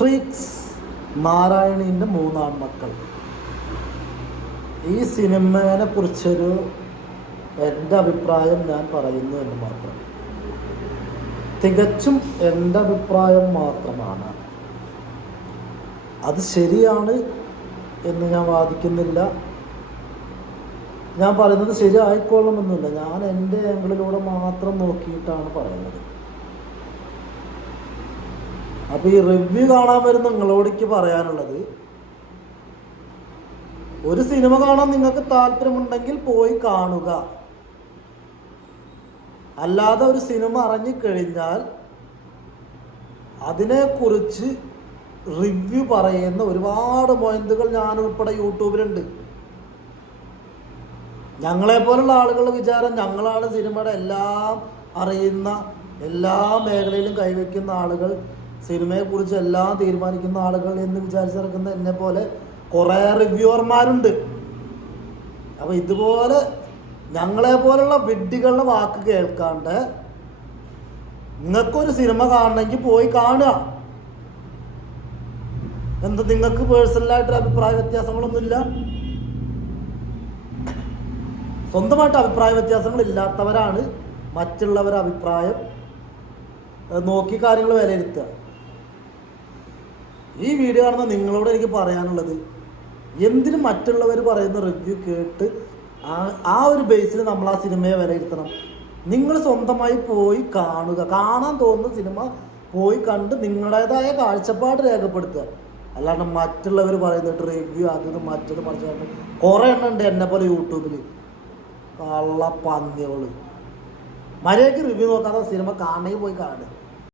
Freaks നാരായണീൻ്റെ മൂന്നാൺമക്കൾ. ഈ സിനിമയെ കുറിച്ചൊരു എൻ്റെ അഭിപ്രായം ഞാൻ പറയുന്നു എന്ന് മാത്രം. തികച്ചും എൻ്റെ അഭിപ്രായം മാത്രമാണ്. അത് ശരിയാണ് എന്ന് ഞാൻ വാദിക്കുന്നില്ല. ഞാൻ പറയുന്നത് ശരിയായിക്കൊള്ളണമെന്നില്ല. ഞാൻ എൻ്റെ ആംഗിളിലൂടെ മാത്രം നോക്കിയിട്ടാണ് പറയുന്നത്. അപ്പോൾ ഈ റിവ്യൂ കാണാൻ വരുന്ന നിങ്ങളോടേക്ക് പറയാനുള്ളത്, ഒരു സിനിമ കാണാൻ നിങ്ങൾക്ക് താല്പര്യമുണ്ടെങ്കിൽ പോയി കാണുക. അല്ലാതെ ഒരു സിനിമ അറിഞ്ഞുകഴിഞ്ഞാൽ അതിനെക്കുറിച്ച് റിവ്യൂ പറയുന്ന ഒരുപാട് മൊയന്തുകൾ ഞാൻ ഉൾപ്പെടെ യൂട്യൂബിലുണ്ട്. ഞങ്ങളെപ്പോലുള്ള ആളുകളുടെ വിചാരം ഞങ്ങളാണ് സിനിമയുടെ എല്ലാം അറിയുന്ന, എല്ലാ മേഖലയിലും കൈവയ്ക്കുന്ന ആളുകൾ, സിനിമയെക്കുറിച്ച് എല്ലാം തീരുമാനിക്കുന്ന ആളുകൾ എന്ന് വിചാരിച്ചിറക്കുന്ന എന്നെ പോലെ കുറേ റിവ്യൂവർമാരുണ്ട്. അപ്പോൾ ഇതുപോലെ ഞങ്ങളെപ്പോലുള്ള വിഡ്ഢികളുടെ വാക്ക് കേൾക്കാണ്ട് നിങ്ങൾക്കൊരു സിനിമ കാണണമെങ്കിൽ പോയി കാണുക. എന്ത്, നിങ്ങൾക്ക് പേഴ്സണലായിട്ടൊരു അഭിപ്രായ വ്യത്യാസങ്ങളൊന്നുമില്ല? സ്വന്തമായിട്ട് അഭിപ്രായ വ്യത്യാസങ്ങൾ ഇല്ലാത്തവരാണ് മറ്റുള്ളവരുടെ അഭിപ്രായം നോക്കി കാര്യങ്ങൾ വിലയിരുത്തുക. ഈ വീഡിയോ കാണുന്ന നിങ്ങളോട് എനിക്ക് പറയാനുള്ളത്, എന്തിന് മറ്റുള്ളവർ പറയുന്ന റിവ്യൂ കേട്ട് ആ ഒരു ബേസിൽ നമ്മൾ ആ സിനിമയെ വിലയിരുത്തണം? നിങ്ങൾ സ്വന്തമായി പോയി കാണുക. കാണാൻ തോന്നുന്ന സിനിമ പോയി കണ്ട് നിങ്ങളുടേതായ കാഴ്ചപ്പാട് രേഖപ്പെടുത്തുക. അല്ലാണ്ട് മറ്റുള്ളവർ പറയുന്നിട്ട് റിവ്യൂ അത് മറ്റത് മറിച്ച് കുറേ എണ്ണം ഉണ്ട് എന്നെ പോലെ യൂട്യൂബിൽ. കള്ള പന്നിയോള്. മര്യാദയ്ക്ക് റിവ്യൂ നോക്കാതെ സിനിമ കാണണമെങ്കിൽ പോയി കാണുക.